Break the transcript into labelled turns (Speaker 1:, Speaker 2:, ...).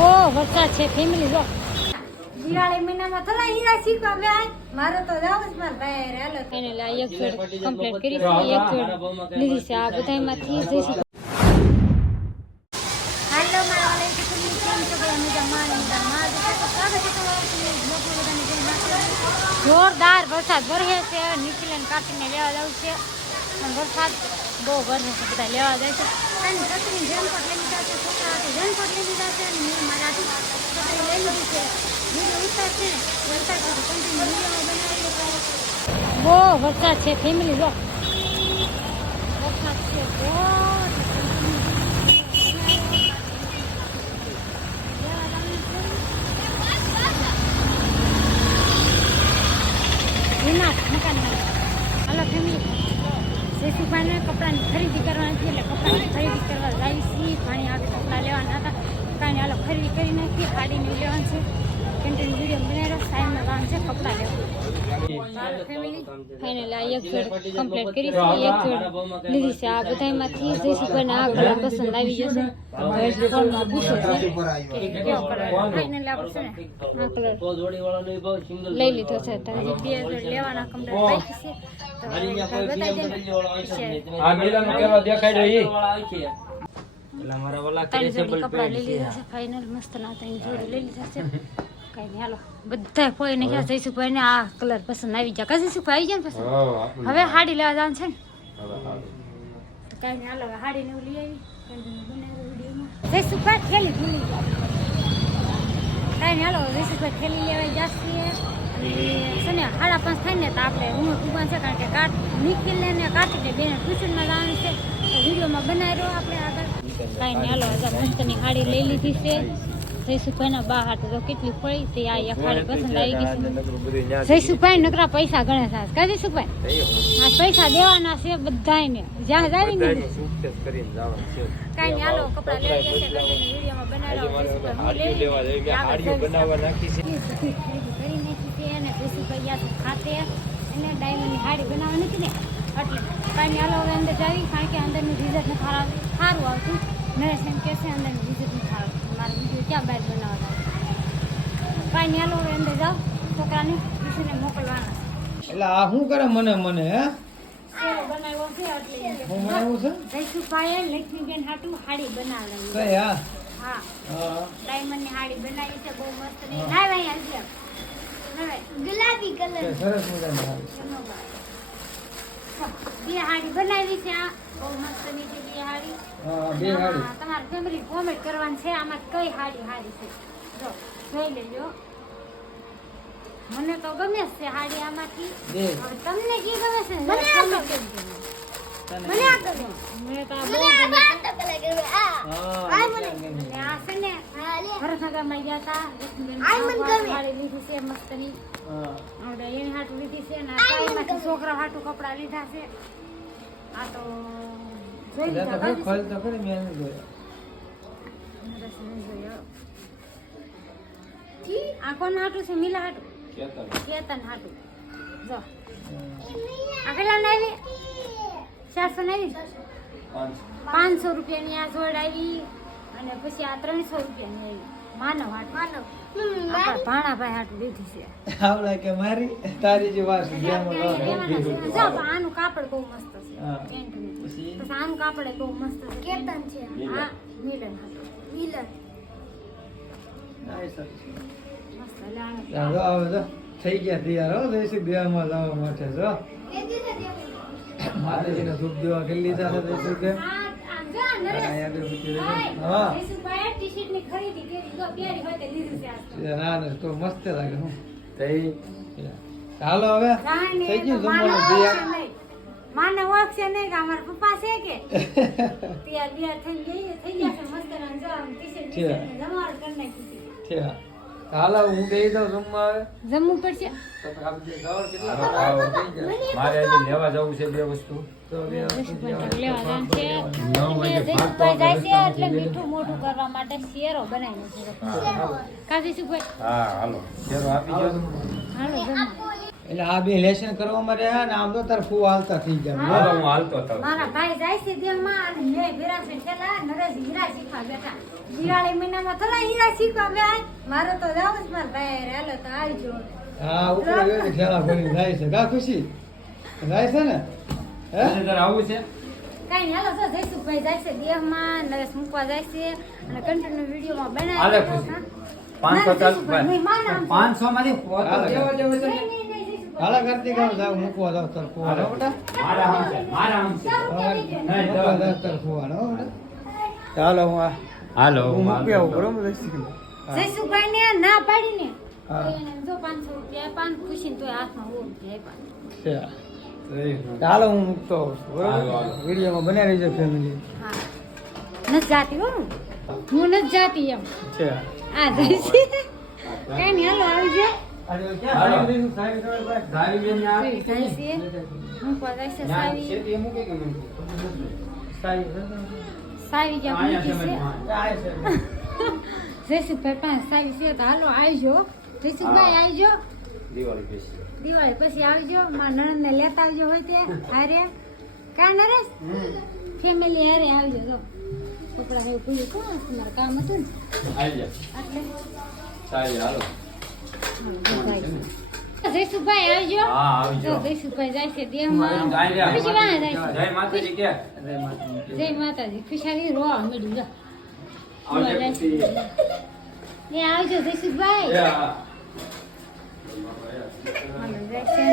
Speaker 1: બહુ વરસાદ છે ફેમિલી જો. દિવાળી મહિનામાં થોડા હીરા શીખવા ગયા મારો તો જાવ જ મારા ભાઈ રેલો એને લા એક જોડ કમ્પ્લીટ કરી છે એક જોડ લીધી છે આ બધાયમાંથી જઈશું હાલો મારા વાલા કે તમે કેમ છો? ભાઈ મજા માણી મજા માં તો સ્વાગત છે તમારું તમે લોકો બધાને જોરદાર વરસાદ વરસે છે નીકળીને કાપીને લેવા જવું છે. પણ વરસાદ બહુ વરસે બધા લેવા જાય છે. અને છત્રી રેનકોટ લઈ લીધા છે છોકરા હાથે રેનકોટ લઈ લીધા છે અને મેં મારા છત્રી લઈ લીધી છે. વીડિયો કન્ટિન્યુ બનાવી બહુ વરસાદ છે ફેમિલી જો વરસાદ છે બહુ વિનાશ મકાન હલો ફેમિલી જયસુભાઈને કપડાની ખરીદી કરવાની હતી એટલે કપડાની ખરીદી કરવા જાય છીએ પાણી આગળ કપડાં લેવાના હતા. કપડાની હાલો ખરીદી કરી નાખી કાઢીને લેવાનું છે. કન્ટિન્યુ વીડિયો બનાવ્યો સાઈડમાં કામ છે કપડાં ફાઇનલ આ એક જોડ કમ્પ્લીટ કરી છે એક જોડ. લીધી છે આ બધાયમાંથી જયસુભાઈને આ કલર પસંદ આવી જશે. હવે ફોનમાં પૂછે છે. કે કેવો કલર ફાઇનલ આપણે છે ને. આ કલર લઈ લીધો છે તો જે બે જોડ લેવાના કમ્પ્લીટ બાકી છે તો બતાવી દે
Speaker 2: આ મેલાનો કેવા દેખાય છે.
Speaker 1: કપડાં લઈ લીધા છે. ફાઇનલ મસ્ત ના ત્રણ જોડી લઈ લીધા છે. કઈ નહીં હાલો. બધા કોઈ નહીં ક્યાં જઈશું ભાઈ ને આ કલર પસંદ આવી જાય કઈ જઈશું આવી જાય ને પસંદ હવે હાડી લેવા જવાનું છે ને? કઈ નહીં હાલો હાડી ને એવું લઈ આવી. continue જઈશું ભાઈ થેલી ભૂલી કઈ નહીં હાલો જઈશું ભાઈ થેલી લેવા જશે છે ને સાડા પાંચ થાય ને તો આપણે રૂમ ઊભા છે કારણ કે કાટ નિખિલ ને કાર્તિક બેને ટ્યુશનમાં જવાનું છે. વિડીયોમાં બનાવ્યો આપણે આગળ. કઈ નહીં હાલો હજાર મસ્તની હાડી લઈ લીધી છે. બા હાટે તો કેટલી પડી તે આ એક પસંદ આવી ગઈ જયસુભાઈ નકરા પૈસા ગણે કા જયસુભાઈ આ પૈસા દેવાના છે બધાયને. જ્યાં જાવી ને. કાંઈ નહીં હાલો કપડાં લઈ વિડીયોમાં જયસુભાઈ કરી નાખી છે અને જયસુભાઈ યાદ ખાતે. એને ડાયમંડની હાડી બનાવવાની હતી ને. એટલે કાંઈ હાલો હવે અંદર જાવી. કારણ કે અંદરનું રિઝલ્ટ સારું આવતું. નરેશ એમ કહે છે અંદરનું રિઝલ્ટ નથી સારું મારે વીડિયો ક્યાં બહાર બનાવવાના કાંઈ હવે અંદર જાઓ છોકરાને ટ્યુશને મોકલવાના.
Speaker 2: એટલે આ શું કરે મને મને હે?
Speaker 1: બનાવ્યો છે એટલે
Speaker 2: હું બનાવું છે?
Speaker 1: જયસુભાઈએ લક્ષ્મીબેન હાટું હાડી બનાવેલી.
Speaker 2: કઈ હા?
Speaker 1: હા. ડાયમંડની હાડી બનાવી છે બહુ મસ્ત ને. લાવ અહીંયા છે ગુલાબી કલર
Speaker 2: સરસ મજાની હારી.
Speaker 1: બે હાડી બનાવી છે આ. બહુ મસ્તની છે બે હાડી.
Speaker 2: હા બે હાડી.
Speaker 1: તમારે ફેમિલી કોમેન્ટ કરવાની છે આમાં કઈ હાડી હાડી છે. જો. જોઈ લેજો. મને તો ગમે છે હાડી આમાંથી. તમને કી ગમે છે મને આ ગમે. મને આ ગમે. મને તો આ બહુ ગમે
Speaker 2: હા
Speaker 1: ગમે આ છે ને માં ગયા હતા ગમે. હાડી લીધી છે મસ્તની.
Speaker 2: હા.
Speaker 1: આપણે એની હાટું લીધી છે ને આ છોકરા હાટુ કપડા લીધા છે. આ તો જોઈ લીધા
Speaker 2: ખોલ તો ખરી મેં નથી જોયા.
Speaker 1: આ કોણ હાટું છે મિલા હાટું. ચેતન હાટું. જો. આ કેટલા આવી ચારસો ને આવી પાંચસો રૂપિયાની આ જોડ આવી અને પછી આ ત્રણસો રૂપિયાની આવી. માનવ હાટ. માનવ. ભાણાભાઈ હાટું લીધી છે.
Speaker 2: આવડા કે મારી? તારી જે વાત
Speaker 1: આનું કાપડ બહુ મસ્ત છે.
Speaker 2: પછી?
Speaker 1: આનું કાપડ બહુ મસ્ત છે. કેતન છે. હા મિલન હાટું. મિલન.
Speaker 2: આ હવે જો. થઈ ગયા તૈયાર હો. દેશી દેવામાં લાવવા માટે જો. માતાજીને ધૂપ દેવા કરી લીધા છે દેશી કે
Speaker 1: તે
Speaker 2: તો હાલો હવે. થઈ ગયું
Speaker 1: તો માને
Speaker 2: જમવાનું.
Speaker 1: માને ઓળખશે નહીં કે અમારા પપ્પા છે કે? તૈયાર બિયાર થઈ ગઈ થઈ ગયા મસ્ત કરી નાખી. છે.
Speaker 2: હાલો હું બે તો જમવા હવે.
Speaker 1: જમવું પડશે?
Speaker 3: મારે આજે લેવા જવું છે બે વસ્તુ.
Speaker 1: એટલે મીઠું મોઢું કરવા માટે શેરો બનાવીને છે કા જયસુભાઈ
Speaker 3: હા હાલો. શેરો આપી દો
Speaker 1: હાલો જમવા.
Speaker 2: એટલે આ બે લેસન કરવામાં રહ્યા ને આમ તો તાર ફૂ હાલતા થઈ ગયા.
Speaker 3: હું. હાલતો હતો
Speaker 1: મારા ભાઈ જાય છે દેવમાં અને મેં વિરાશે છેલ્લા નરેશ હીરા શીખવા બેઠા. દિવાળી મહિનામાં થોડા હીરા શીખવા બે મારે તો જાવ જ મારા ભાઈ હેલો તો આવજો.
Speaker 2: હા ઉપર ગયો ખેલા ભણી જાય છે. કા ખુશી? જાય છે ને? હે?
Speaker 3: પછી આવું છે?
Speaker 1: કઈ નહીં હાલો તો જયસુખભાઈ જાય છે દેહમાં નરેશ મૂકવા જાય છે અને કન્ટિન્યુ વિડીયોમાં બનાવી
Speaker 3: ખુશી. પાંચસો ભાઈ. માંથી
Speaker 2: હાલે. કરતી કામ જાવ મૂકવા જાવ તાર ફૂ હાલો બેટા.
Speaker 3: મારા મારા આમ છે.
Speaker 2: મૂકવા જાવ તાર ફૂ હાલો હો બેટા. ચાલો હું આ
Speaker 3: હાલો
Speaker 2: હું મૂકી આવું બરોબર? હા.
Speaker 1: જયસુખભાઈ ને ના. પાડીને
Speaker 2: હા.
Speaker 1: જો પાંચસો રૂપિયા પાન ખુશી તો હાથમાં સો જાય આપ્યા.
Speaker 2: છે. ચાલો હું મૂકતો આવું છું બરોબર? વિડીયોમાં બને રહીજો ફેમિલી
Speaker 1: હા. નથી જાતી હો. હું. હું નથી જાતી એમ. આ જાય છે કઈ નહીં હાલો
Speaker 3: આવી
Speaker 1: જાય હું પગાઈ છે
Speaker 3: ત્યાં
Speaker 1: જ્યાં
Speaker 3: અહીંયા છે
Speaker 1: જયસુખભાઈ પાસે સાવી છે તો હાલો આવજો જયસુખભાઈ. આવજો
Speaker 3: દિવાળી પછી.
Speaker 1: દિવાળી પછી આવજો. મારા નણંદને લેતા આવજો હોય તે હારે. કા નરેશ? ફેમિલી હારે આવજો. તો કપડા ભાઈ પૂરું કોણ તમારું કામ હતું ને? એટલે
Speaker 3: સારી હાલો.
Speaker 1: જયસુખભાઈ આવજો.
Speaker 3: હા આવજો.
Speaker 1: જો જયસુખભાઈ જાય છે દેહમાં. પછી વાહ જાય છે
Speaker 3: જય માતાજી કે?
Speaker 1: જય માતાજી. ખુશાલી રો અમે જો
Speaker 3: આવજે. ખુશી
Speaker 1: આવજો જયસુખભાઈ.
Speaker 3: એ હા.
Speaker 1: હાલો, જાય છે